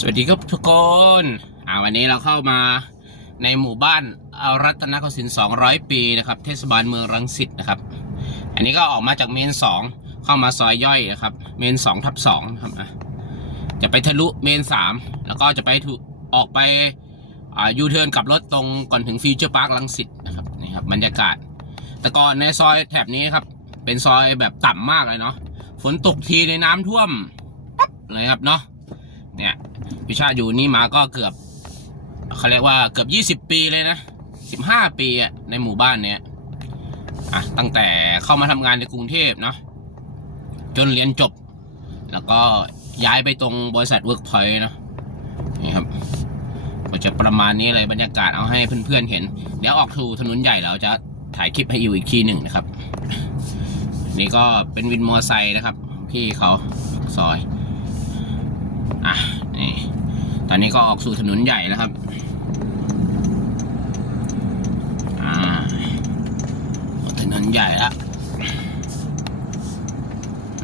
สวัสดีครับทุกคนอ่าวันนี้เราเข้ามาในหมู่บ้านอารัตนโกสินทร์200 ปีนะครับ เทศบาลเมืองรังสิตนะครับ อันนี้ก็ออกมาจากเมน 2 เข้ามาซอยย่อยนะครับ เมน2ทับ2นะครับอะจะไปทะลุเมน 3 แล้วก็จะไปถูออกไปอ่ายูเทิร์นกลับรถตรงก่อนถึงฟิวเจอร์พาร์ครังสิตนะครับนี่ครับบรรยากาศ แต่ก่อนในซอยแถบนี้ครับ เป็นซอยแบบต่ำมากเลยเนาะฝนตกทีในน้ำท่วมปั๊บเลยครับเนาะเนี่ย พิชาติอยู่นี่มาก็เกือบเขาเรียกว่าเกือบยี่สิบปีเลยนะสิบห้าปีอะในหมู่บ้านเนี้ยอะตั้งแต่เข้ามาทำงานในกรุงเทพเนาะจนเรียนจบ แล้วก็ย้ายไปตรงบริษัทเวิร์กพอยต์เนาะนี่ครับก็จะประมาณนี้เลยบรรยากาศเอาให้เพื่อนๆเห็น เดี๋ยวออกทูถนนใหญ่เราจะถ่ายคลิปให้อยู่อีกทีหนึ่งนะครับ นี่ก็เป็นวินมอเตอร์ไซค์นะครับ พี่เขาซอย อะ ตอนนี้ก็ออกสู่ถนนใหญ่แล้วครับถนนใหญ่แล้ว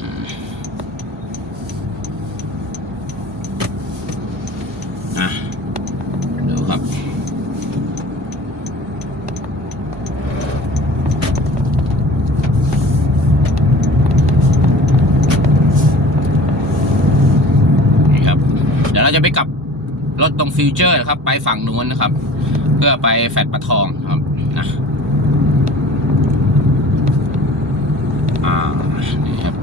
อืมอะดูครับนี่ครับเดี๋ยวเราจะไปกลับ รถตรงฟิวเจอร์นะครับ ไปฝั่งนู้นนะครับ เพื่อไปแฟดปะทองครับนะอ่านี่ครับ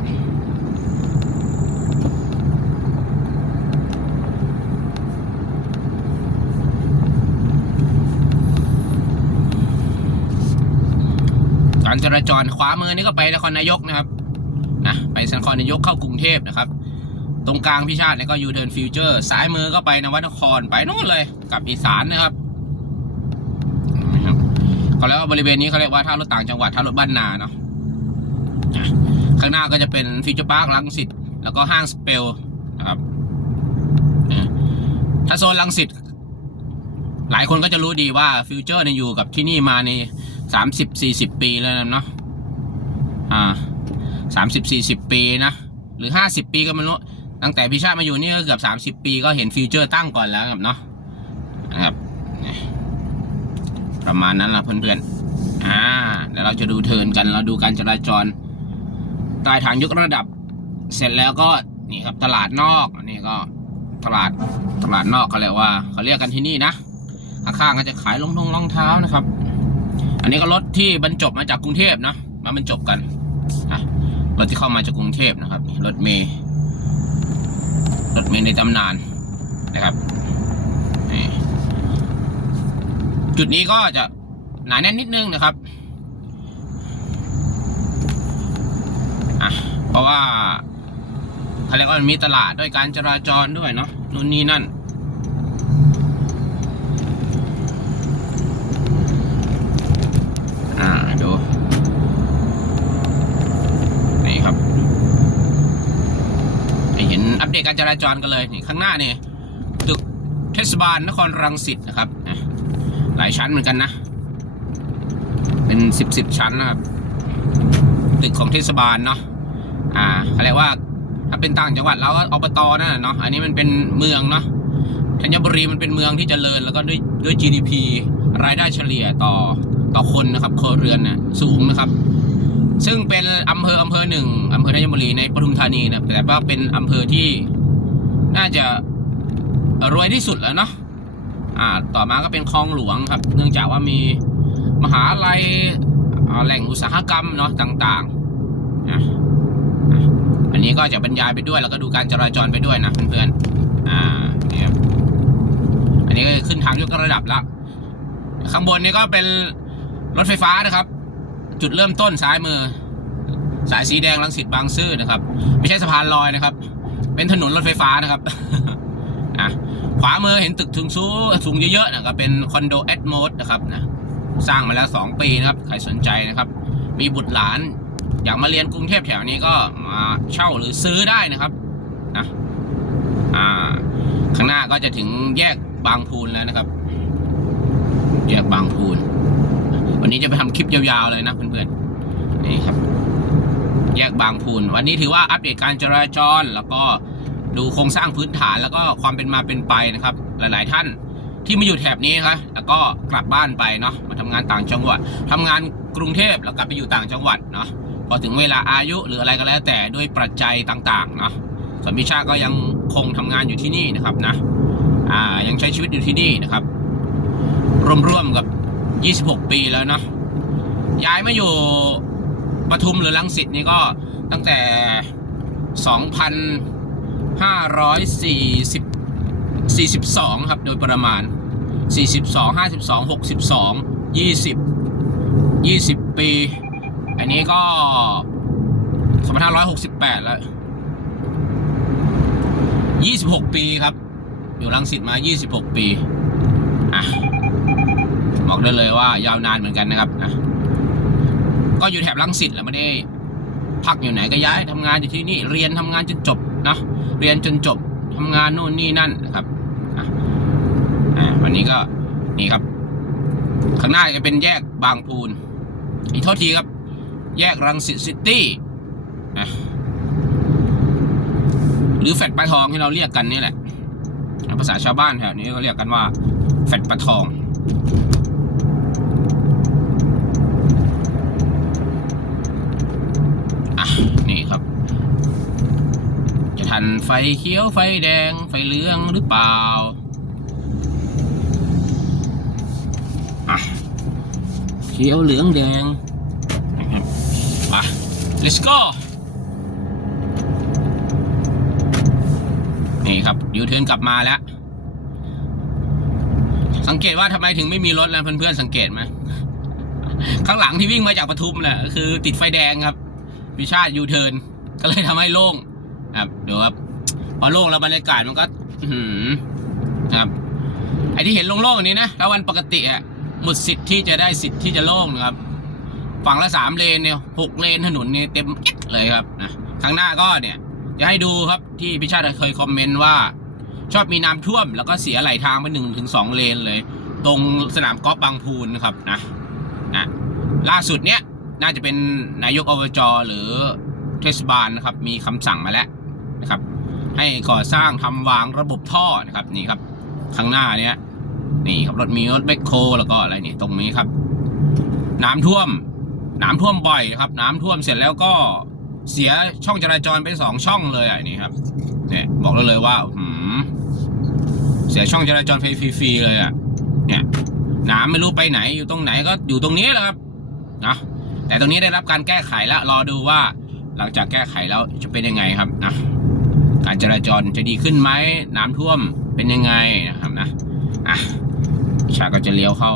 การจราจรขวามือนี่ก็ไปนครนายกนะครับนะไปนครนายกเข้ากรุงเทพนะครับ ตรงกลางพี่ชาติเนี่ยก็ยูเทิร์นฟิวเจอร์ซ้ายมือก็ไปนวัดนครไปนู่นเลยกับอีสานนะครับครับเขาเรียกว่าบริเวณนี้เขาเรียกว่าท่ารถต่างจังหวัดท่ารถบ้านนาเนาะข้างหน้าก็จะเป็นฟิวเจอร์พาร์คลังสิตแล้วก็ห้างสเปลนะครับถ้าโซนลังสิตหลายคนก็จะรู้ดีว่าฟิวเจอร์เนี่ยอยู่กับที่นี่มาในสามสิบสี่สิบปีแล้วนะเนาะอ่าสามสิบสี่สิบปีนะ หรือห้าสิบปีก็ไม่รู้ ตั้งแต่พิชาติมาอยู่นี่ก็เกือบสามสิบปีก็เห็นฟิวเจอร์ตั้งก่อนแล้วครับเนาะนะครับประมาณนั้นละเพื่อนๆอ่าเดี๋ยวเราจะดูเทินกันเราดูการจราจรใต้ทางยกระดับ เสร็จแล้วก็นี่ครับตลาดนอกนนี้ก็ตลาดตลาดนอกเขาเรียกว่าเขาเรียกกันที่นี่นะข้างๆก็จะขายรองทงรองเท้านะครับ อันนี้ก็รถที่บรรจบมาจากกรุงเทพนะมาบรรจบกันอะรถที่เข้ามาจากกรุงเทพนะครับรถเมย์ รถเมล์ในตำนานนะครับจุดนี้ก็จะหนาแน่นนิดนึงนะครับเพราะว่าเขาเรียกว่ามันมีตลาดด้วยการจราจรด้วยเนาะนู่นนี่นั่น อ่าดู นี่ครับ ให้เห็นอัปเดต การจราจรกันเลยนี่ข้างหน้านี่ตึกเทศบาลนครรังสิตนะครับหลายชั้นเหมือนกันนะ เป็นสิบสิบชั้นนะครับ ตึกของเทศบาลเนาะอ่าเขาเรียกว่าถ้าเป็นต่างจังหวัดเราก็อบตนั่นแหละเนาะอันนี้มันเป็นเมืองเนาะธัญบุรีมันเป็นเมืองที่เจริญแล้วก็ด้วยด้วย GDP รายได้เฉลี่ยต่อต่อคนนะครับครัวเรือนนะสูงนะครับ ซึ่งเป็นอำเภออำเภอหนึ่งอำเภอธัญบุรีในปทุมธานีนะแต่ว่าเป็นอำเภอที่ น่าจะรวยที่สุดแล้วเนาะอ่าต่อมาก็เป็นคลองหลวงครับ เนื่องจากว่ามีมหาลัยแหล่งอุตสาหกรรมเนาะต่างๆนะอันนี้ก็จะบรรยายไปด้วยแล้วก็ดูการจราจรไปด้วยนะเพื่อนๆอ่านี่ครับอันนี้ก็ขึ้นทางยกระดับละข้างบนนี้ก็เป็นรถไฟฟ้านะครับ จุดเริ่มต้นซ้ายมือ สายสีแดงลังสิตบางซื่อนะครับ ไม่ใช่สะพานลอยนะครับ เป็นถนนรถไฟฟ้านะครับอะขวามือเห็นตึกถึงสูงสูงเยอะๆนะก็เป็นคอนโดแอดโมดนะครับนะสร้างมาแล้ว 2 ปีนะครับ ใครสนใจนะครับ มีบุตรหลาน อยากมาเรียนกรุงเทพแถวนี้ก็มาเช่าหรือซื้อได้นะครับนะอ่า ข้างหน้าก็จะถึงแยกบางพูนแล้วนะครับ แยกบางพูน วันนี้จะไปทำคลิปยาวๆเลยนะเพื่อนๆนี่ครับ แยกบางพูน วันนี้ถือว่าอัปเดตการจราจร แล้วก็ดูโครงสร้างพื้นฐานแล้วก็ความเป็นมาเป็นไปนะครับ หลาย ๆ ท่านที่มาอยู่แถบนี้ครับแล้วก็กลับบ้านไปเนาะมาทำงานต่างจังหวัดทำงานกรุงเทพแล้วกลับไปอยู่ต่างจังหวัดเนาะพอถึงเวลาอายุหรืออะไรก็แล้วแต่ด้วยปัจจัยต่าง ๆ เนาะส่วนพิชาก็ยังคงทำงานอยู่ที่นี่นะครับนะอ่ายังใช้ชีวิตอยู่ที่นี่นะครับร่วมๆกับ 26 ปีแล้วเนาะย้ายมาอยู่ ปทุมหรือลังสิตนี่ก็ตั้งแต่ 2,540 42 ครับ โดยประมาณ 42 52 62 20 20 ปี อันนี้ก็ 2,568 แล้ว 26 ปีครับ อยู่รังสิตมา 26 ปี อะ บอกได้เลยว่ายาวนานเหมือนกันนะครับอะ ก็อยู่แถบรังสิตแหละไม่ได้พักอยู่ไหนก็ย้ายทำงานอยู่ที่นี่ เรียนทำงานจนจบนะเรียนจนจบทำงานนู่นนี่นั่นนะครับอะอะวันนี้ก็นี่ครับ ข้างหน้าจะเป็นแยกบางพูน อีกโทษทีครับ แยกรังสิตซิตี้นะหรือแฟดปลาทองที่เราเรียกกันนี่แหละภาษาชาวบ้านแถวนี้ก็เรียกกันว่าแฟดปลาทอง อะนี่ครับ จะทันไฟเขียวไฟแดงไฟเหลืองหรือเปล่าอะเขียวเหลืองแดงนะครับไป let's go นี่ครับยูเทิร์นกลับมาแล้ว สังเกตว่าทำไมถึงไม่มีรถแล้วเพื่อนๆสังเกตไหมข้างหลังที่วิ่งมาจากปทุมแหละคือติดไฟแดงครับ พิชาติยูเทิร์นก็เลยทำให้โล่งครับเดี๋ยวครับพอโล่งแล้วบรรยากาศมันก็ครับไอที่เห็นโล่งๆอันนี้นะถ้าวันปกติอะหมดสิทธิ์ที่จะได้สิทธิ์ที่จะโล่งนะครับ ฝั่งละสามเลนเนี่ยหกเลนถนนเนี่ยเต็มเอี๊ยดเลยครับนะข้างหน้าก็เนี่ย จะให้ดูครับที่พิชาติเคยคอมเมนต์ว่า ชอบมีน้ำท่วม แล้วก็เสียไหลทางไปหนึ่งถึงสองเลนเลย ตรงสนามกอล์ฟบางพูนนะครับนะนะล่าสุดเนี้ย น่าจะเป็นนายกอบจหรือเทศบาลนะครับ มีคำสั่งมาแล้วนะครับ ให้ก่อสร้างทำวางระบบท่อนะครับนี่ครับ ข้างหน้าเนี้ยนี่ครับรถมีรถแบคโคแล้วก็อะไรนี่ตรงนี้ครับ น้ำท่วม น้ำท่วมบ่อยครับ น้ำท่วมเสร็จแล้วก็เสียช่องจราจรไปสองช่องเลยอะนี่ครับเนี่ยบอกได้เลยว่าหืมเสียช่องจราจรฟรีๆเลยอะเนี่ยน้ำไม่รู้ไปไหนอยู่ตรงไหนก็อยู่ตรงนี้แหละครับนะ แต่ตรงนี้ได้รับการแก้ไขแล้วรอดูว่า หลังจากแก้ไขแล้วจะเป็นยังไงครับนะการจราจรจะดีขึ้นไหมน้ำท่วมเป็นยังไงนะครับนะอะชาก็จะเลี้ยวเข้า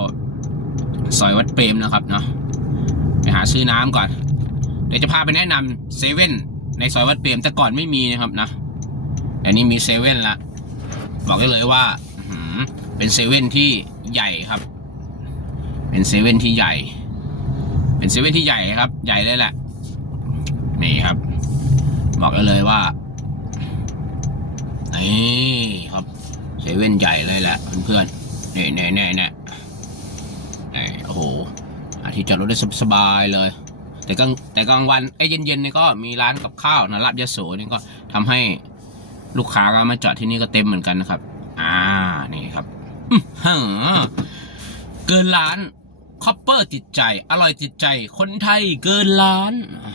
ซอยวัดเปรมนะครับเนาะไปหาซื้อน้ำก่อน เดี๋ยวจะพาไปแนะนำเซเว่นในซอยวัดเปรมแต่ก่อนไม่มีนะครับนะเดี๋ยวนี้มีเซเว่นละบอกได้เลยว่าเป็นเซเว่นที่ใหญ่ครับ เป็นเซเว่นที่ใหญ่ เป็นเซเว่นที่ใหญ่ครับ ใหญ่เลยแหละ นี่ครับ บอกได้เลยว่า นี่ครับเซเว่นใหญ่เลยแหละเพื่อนๆนี่นี่นี่นี่นี่โอ้โหอาที่จอดรถได้สบายเลย แต่กลางแต่กลางวันไอ้เย็นๆนี่ก็มีร้านกับข้าวนะรับยโสนี่ก็ทำให้ลูกค้าก็มาจอดที่นี่ก็เต็มเหมือนกันนะครับ อ่านี่ครับอื้อเกินล้าน คอปเปอร์ติดใจ อร่อยติดใจ คนไทยเกินล้าน